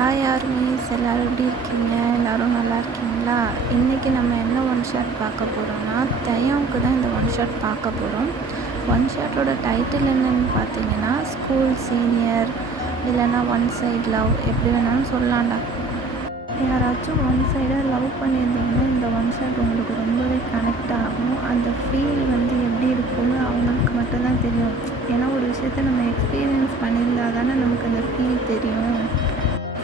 Hi armies, எல்லோரும் எப்படி இருக்கீங்க? எல்லோரும் நல்லா இருக்கீங்களா? இன்றைக்கி நம்ம என்ன ஒன் ஷாட் பார்க்க போகிறோம்னா, தயாவுக்கு தான் இந்த ஒன் ஷாட் பார்க்க போகிறோம். ஒன் ஷாட்டோட டைட்டில் என்னென்னு பார்த்தீங்கன்னா, ஸ்கூல் சீனியர் இல்லைன்னா ஒன் சைட் லவ், எப்படி வேணாலும் சொல்லலாம்டா. யாராச்சும் ஒன் சைடாக லவ் பண்ணியிருந்தீங்கன்னா இந்த ஒன் ஷாட் உங்களுக்கு ரொம்பவே கனெக்ட் ஆகும். அந்த ஃபீல் எப்படி இருக்கும்னு அவங்களுக்கு மட்டும்தான் தெரியும். ஏன்னா ஒரு விஷயத்த நம்ம எக்ஸ்பீரியன்ஸ் பண்ணியிருந்தால் தானே நமக்கு அந்த ஃபீல் தெரியும்.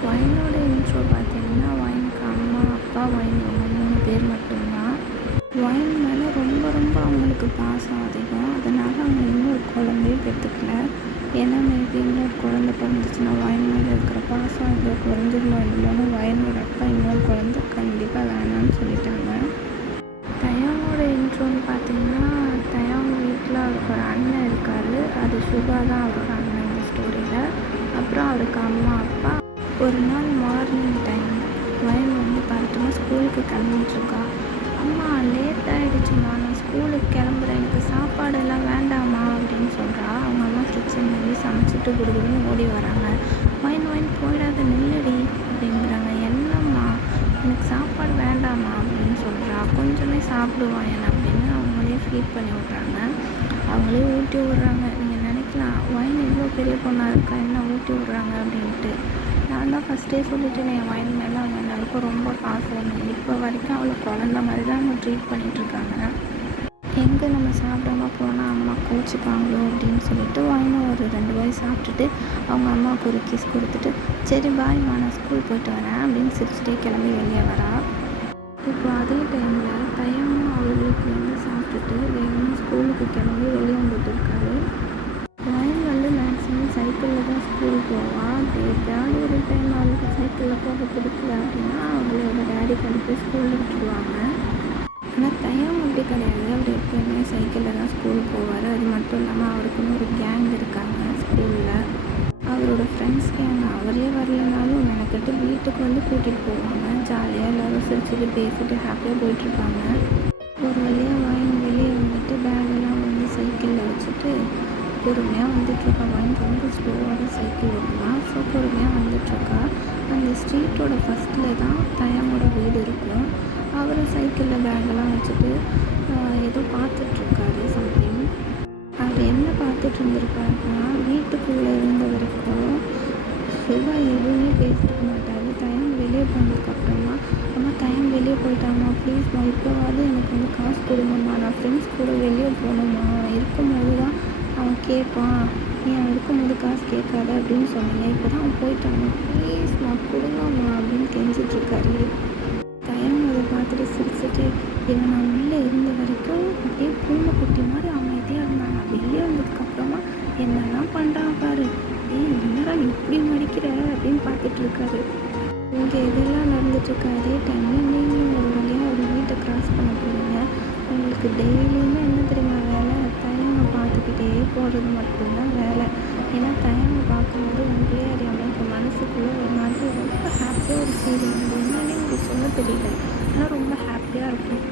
ஒயினோட இன்ட்ரோ பார்த்தீங்கன்னா, ஒயினுக்கு அம்மா, அப்பா, ஒயின் இவங்க 3 பேர் மட்டும்தான். ஒயின் மேலே ரொம்ப அவங்களுக்கு பாசம் அதிகம். அதனால் அவங்க இன்னொரு குழந்தையும் பெற்றுக்கல. ஏன்னா மேபி இன்னொரு குழந்தை பிறந்துச்சுன்னா ஒயின் மேலே இருக்கிற பாசம் இவ்வளோ குறைஞ்சிருமோ என்னமோன்னு ஒயினோட அப்பா இன்னொரு குழந்தை கண்டிப்பாக வேணான்னு சொல்லிட்டாங்க. தயாவோட இன்ட்ரோன்னு பார்த்தீங்கன்னா, தயாவோட வீட்டில் அவருக்கு ஒரு அண்ணன் இருக்கார். அது சுபா தான் அவரோட அண்ணன் இந்த ஸ்டோரியில். அப்புறம் அவருக்கு அம்மா, அப்பா. ஒரு நாள் மார்னிங் டைம் ஒயின் பார்த்தோம்னா ஸ்கூலுக்கு கிளம்பிட்டுருக்கா. அம்மா லேட் ஆகிடுச்சுமா, நான் ஸ்கூலுக்கு கிளம்புறேன், எனக்கு சாப்பாடெல்லாம் வேண்டாமா அப்படின்னு சொல்கிறா. அவங்க அம்மா கிச்சன்லேருந்து சமைச்சிட்டு குடுகுடுன்னு ஓடி வராங்க. ஒயின் போயிடாத நில்லடி அப்படிங்கிறாங்க. என்னம்மா, எனக்கு சாப்பாடு வேண்டாமா அப்படின்னு சொல்கிறா. கொஞ்சமே சாப்பிடுவான் என்ன அப்படின்னு அவங்களே ஃபீட் பண்ணி விட்றாங்க. அவங்களே ஊட்டி விட்றாங்க. நீங்கள் நினைக்கலாம் ஒயின் இவ்வளோ பெரிய பொண்ணாக இருக்கா, என்ன ஊட்டி விட்றாங்க அப்படின்ட்டு. நான் தான் ஃபஸ்ட்டே சொல்லிட்டேனே, ஒயின் மேலே அவங்க எல்லாருக்கும் ரொம்ப பாசம். இப்போ வரைக்கும் அவளை குழந்த மாதிரி தான் அவங்க ட்ரீட் பண்ணிகிட்ருக்காங்க. எங்கே நம்ம சாப்பிடாம போனால் அம்மா கோச்சிப்பாங்களோ அப்படின்னு சொல்லிட்டு ஒயினை ஒரு 2 வாய் சாப்பிட்டுட்டு அவங்க அம்மாவுக்கு ஒரு கிஸ் கொடுத்துட்டு, சரி பாய்மா, நான் ஸ்கூல் போயிட்டு வரேன் அப்படின்னு சிரிச்சுட்டே கிளம்பி வெளியே வரா. இப்போ அதே டைமில் தயமும் அவர் வீட்டிலேருந்து சாப்பிட்டுட்டு வேகமாக ஸ்கூலுக்கு கிளம்பி வெளியே வந்துட்டு இருக்காரு. ஒயின் மேக்ஸிமம் சைக்கிளில் தான் ஸ்கூல் போவாள். அப்படி எப்பயாவது ஒரு டைம் அவளுக்கு சைக்கிளில் போக பிடிக்கல அப்படின்னா அவங்களோட டேடி கொண்டு போய் ஸ்கூலில் விட்டுருவாங்க. ஆனால் தயம் அப்படி கிடையாது. அவர் எப்போயுமே சைக்கிளில் தான் ஸ்கூல் போவார். அது மட்டும் இல்லாமல் அவருக்குன்னு ஒரு கேங் இருக்காங்க ஸ்கூலில். அவரோட ஃப்ரெண்ட்ஸ் கேங் அவரே வரலனாலும் மெனக்கட்டு வீட்டுக்கு கூட்டிகிட்டு போவாங்க. ஜாலியாக எல்லோரும் சிரிச்சுட்டு பேசிட்டு ஹாப்பியாக போயிட்டுருப்பாங்க. ஒரு வழியாக ஒயின் வெளியே பேகெல்லாம் சைக்கிளில் வச்சுட்டு பொறுமையாக வந்துட்டுருக்கா. ஒயின் ரொம்ப ஸ்லோவாக தான் சைக்கிள் ஓட்டலாம். ஸோ பொறுமையாக வந்துட்டுருக்கா. அந்த ஸ்ட்ரீட்டோட ஃபஸ்ட்டில் தான் தயாவோட வீடு இருக்கும். அவரும் சைக்கிளில் பேக்கெல்லாம் வச்சுட்டு ஏதோ பார்த்துட்ருக்காரு சம்திங். அவர் என்ன பார்த்துட்டு இருந்திருப்பாருன்னா, வீட்டுக்குள்ளே இருந்த வரைக்கும் சுபா எதுவுமே பேசிருக்க மாட்டார். தயம் வெளியே போனதுக்கப்புறமா, அம்மா தயம் வெளியே போயிட்டாம்மா, ப்ளீஸ்மா இப்போவாது எனக்கு காசு கொடுங்கம்மா, நான் ஃப்ரெண்ட்ஸ் கூட வெளியே போகணும்மா, இருக்கும்போது தான் அவன் கேட்பான், நீ அவன் இருக்கும்போது காசு கேட்காத அப்படின்னு சொன்னீங்க, இப்போ தான் அவன் போயிட்டான், ப்ளீஸ்மா கொடுங்கம்மா அப்படின்னு கெஞ்சிட்ருக்காரு. தயம் அதை பார்த்துட்டு சிரிச்சுட்டு, இவன் நான் உள்ளே இருந்த வரைக்கும் அப்படியே பூனைக்குட்டி மாதிரி அமைதியாக இருந்தான். நான் வெளியே வந்ததுக்கப்புறமா என்னெல்லாம் பண்ணுறான் பாரு, என்னடா இப்படி மடிக்கிற அப்படின்னு பார்த்துட்ருக்காரு. இங்கே இதெல்லாம் நடந்துட்டுருக்க அதே டைமில் நீங்களும் ஒரு வழியாக ஒரு வீட்டை க்ராஸ் பண்ண போகிறீங்க. உங்களுக்கு டெய்லியுமே என்ன தெரியுமா வேலை? தயமை பார்த்துக்கிட்டே போகிறது மட்டும்தான் வேலை. ஏன்னா தயமை பார்க்கும்போது உங்களே அறியாமல் உங்கள் மனசுக்குள்ளே ஒரு மாதிரி ரொம்ப ஹாப்பியாக ஒரு ஃபீல் என்னன்னே உங்களுக்கு சொல்ல தெரியல, ஆனால் ரொம்ப ஹாப்பியாக இருக்கும்.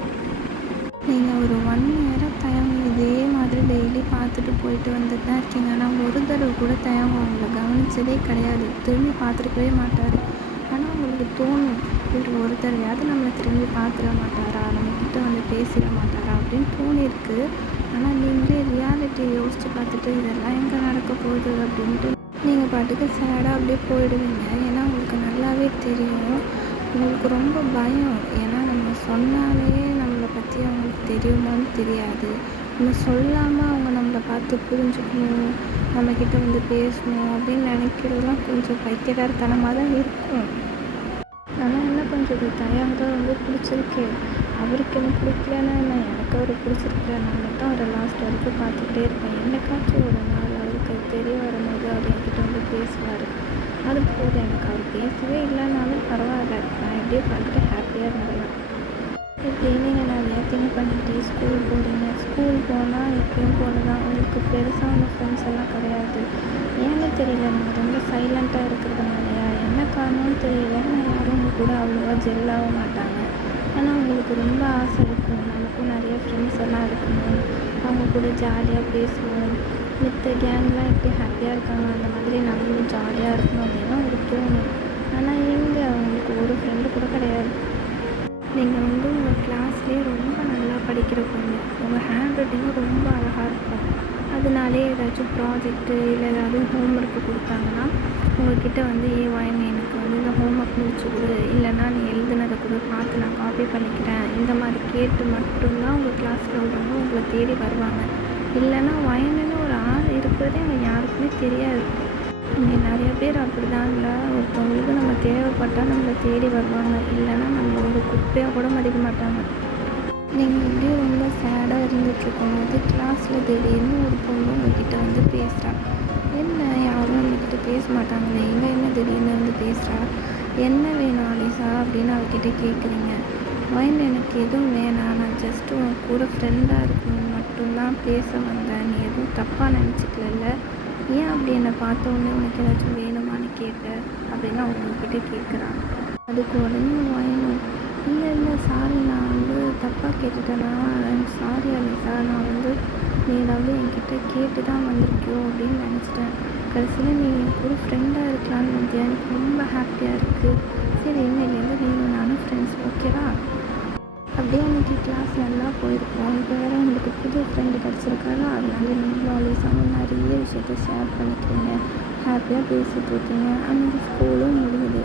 நீங்கள் ஒரு 1 இயராக தயமை இதே மாதிரி டெய்லி பார்த்துட்டு போயிட்டு வந்துட்டு தான் இருக்கீங்க. ஆனால் ஒரு தடவை கூட தயமை உங்களை கவனித்ததே கிடையாது. திரும்பி பார்த்துருக்கவே மாட்டார். ஆனால் உங்களுக்கு தோணும், இவர் ஒரு தடவையாவது நம்மளை திரும்பி பார்த்துட மாட்டாரா, நம்மக்கிட்ட பேசிட மாட்டாரா அப்படின்னு தோணியிருக்கு. ஆனால் நீங்களே ரியாலிட்டியை யோசித்து பார்த்துட்டு இதெல்லாம் எங்கே நடக்க போகுது அப்படின்ட்டு நீங்கள் பாட்டுக்கு சேடாக அப்படியே போயிடுவீங்க. ஏன்னா உங்களுக்கு நல்லாவே தெரியும், உங்களுக்கு ரொம்ப பயம். ஏன்னா நம்ம சொன்னாலே நம்மளை பற்றி அவங்களுக்கு தெரியுமான்னு தெரியாது. நம்ம சொல்லாமல் அவங்க நம்மளை பார்த்து புரிஞ்சுக்கணும், நம்மக்கிட்ட பேசணும் அப்படின்னு நினைக்கிறதுலாம் கொஞ்சம் பைத்தியக்காரத்தனமாக தான் இருக்கும். ஆனால் என்ன பண்ணுறது, தயாவை தான் ரொம்ப பிடிச்சிருக்கு. அவருக்கு எனக்கு பிடிக்கலன்னா என்ன, எனக்கு அவரை பிடிச்சிருக்கு. நான் மட்டும் அவரை லாஸ்ட் வரைக்கும் பார்த்துக்கிட்டே இருப்பேன். என்னைக்காச்சும் ஒரு நாள் அவருக்கு அது தெரிய வரும்போது அவர் என்கிட்ட பேசுவார். அது போதும் எனக்கு. அவர் பேசவே இல்லைனாலும் பரவாயில்ல, நான் எப்படியே பார்த்துட்டு ஹாப்பியாக இருந்துடுவேன். இப்படி நீங்கள் நிறையா திங்க் பண்ணிக்கிட்டே ஸ்கூல் போகிறீங்க. ஸ்கூல் போனால் எப்பயும் போல தான், உங்களுக்கு பெருசான ஃப்ரெண்ட்ஸ் எல்லாம் கிடையாது. ஏன்னு தெரியல, நீங்கள் ரொம்ப சைலண்ட்டாக இருக்கிறதுனாலயா என்ன காரணம்னு தெரியல, ஆனால் யாரும் உங்கள் கூட அவ்வளோவா ஜெல்லாக மாட்டாங்க. ஆனால் உங்களுக்கு ரொம்ப ஆசை இருக்கும், நமக்கும் நிறைய ஃப்ரெண்ட்ஸ் எல்லாம் இருக்கணும், அவங்க கூட ஜாலியாக பேசுவோம், மித்த கேங்லாம் எப்படி ஹாப்பியாக இருக்காங்க அந்த மாதிரி நம்மளும் ஜாலியாக இருக்கணும் அப்படின்னு உங்களுக்கு தோணும். ஆனால் படிக்கிற பொண்ணு, உங்கள் ஹேண்ட் ரைட்டிங்கும் ரொம்ப அழகாக இருக்கும். அதனாலே ஏதாச்சும் ப்ராஜெக்ட்டு இல்லை ஏதாவது ஹோம் ஒர்க்கு கொடுத்தாங்கன்னா உங்கள்கிட்ட வந்து வாயங்க எனக்கு வந்து இந்த ஹோம் ஒர்க் முடிச்சு கொடு, இல்லைன்னா நீ எழுதுனதை கூட பார்த்து நான் காப்பி பண்ணிக்கிறேன், இந்த மாதிரி கேட்டு மட்டும்தான் உங்கள் கிளாஸில் உள்ளவங்க உங்களை தேடி வருவாங்க. இல்லைன்னா வயனுன்னு ஒரு ஆள் இருக்கிறதே அங்கே யாருக்குமே தெரியாது. இங்கே நிறைய பேர் அப்படி தான். இல்லை, ஒருத்தவங்களுக்கு நம்ம தேவைப்பட்டால் நம்மளை தேடி வருவாங்க, இல்லைன்னா நம்ம ஒரு குப்பையாக கூட மதிக்க மாட்டாங்க. நீங்கள் இப்படியே ரொம்ப சேடாக இருந்துகிட்ருக்கும்போது கிளாஸில் திடீர்னு ஒரு பொண்ணு உங்ககிட்ட வந்து பேசுகிறா. என்ன யாரும் நம்மக்கிட்ட பேச மாட்டாங்களே, இவன் என்ன திடீர்னு வந்து பேசுகிறா, என்ன வேணும் அலிசா அப்படின்னு அவகிட்ட கேட்குறீங்க. மைண்ட் எனக்கு எதுவும் வேணாம், நான் ஜஸ்ட்டு உன் கூட ஃப்ரெண்டாக இருக்கணும் மட்டும்தான் பேச வந்தேன், நீ எதுவும் தப்பாக நினச்சிக்கல, ஏன் அப்படி என்னை பார்த்த உடனே உனக்கு ஏதாச்சும் வேணுமான்னு கேட்ட அப்படின்னு அவங்கக்கிட்ட கேட்குறான். அதுக்கு உடனே வாயணும், இல்லை இல்லை சாரி, நான் வந்து தப்பாக கேட்டுட்டேன்னா, சாரி அலிசா, நான் வந்து நீ ஏதாவது என்கிட்ட கேட்டு தான் வந்திருக்கியோ அப்படின்னு நினச்சிட்டேன். கடைசியில் நீ என் கூட ஃப்ரெண்டாக இருக்கலான்னு வந்து எனக்கு ரொம்ப ஹாப்பியாக இருக்குது. சரி, இன்னையிலேருந்து நீனும் நானும் ஃப்ரெண்ட்ஸ், ஓகேவா? அப்படியே அன்றைக்கி கிளாஸ் நல்லா போயிருக்கோம். இப்போ வேறு உங்களுக்கு புது ஃப்ரெண்டு கிடச்சிருக்காரா, அதனால நீங்களும் அலிசாவும் நிறைய விஷயத்த ஷேர் பண்ணிக்கிறீங்க, ஹாப்பியாக பேசிகிட்டு இருக்கீங்க. அன்றைக்கி ஸ்கூலும் முடியுது.